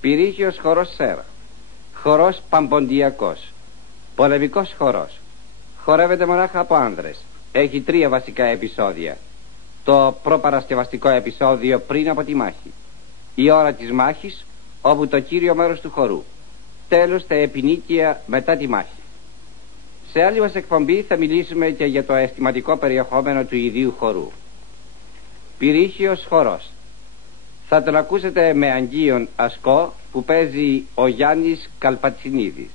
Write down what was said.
Πυρήχιος χορός Σέρα. Χορός Παμποντιακός. Πολεμικός χορός. Χορεύεται μονάχα από άνδρες. Έχει 3 βασικά επεισόδια. Το προπαρασκευαστικό επεισόδιο πριν από τη μάχη. Η ώρα της μάχης, όπου το κύριο μέρος του χορού. Τέλος, τα επινίκεια μετά τη μάχη. Σε άλλη μας εκπομπή θα μιλήσουμε και για το αισθηματικό περιεχόμενο του ιδίου χορού. Πυρήχιος χορός. Θα τον ακούσετε με αγγείον ασκό που παίζει ο Γιάννης Καλπατσινίδης.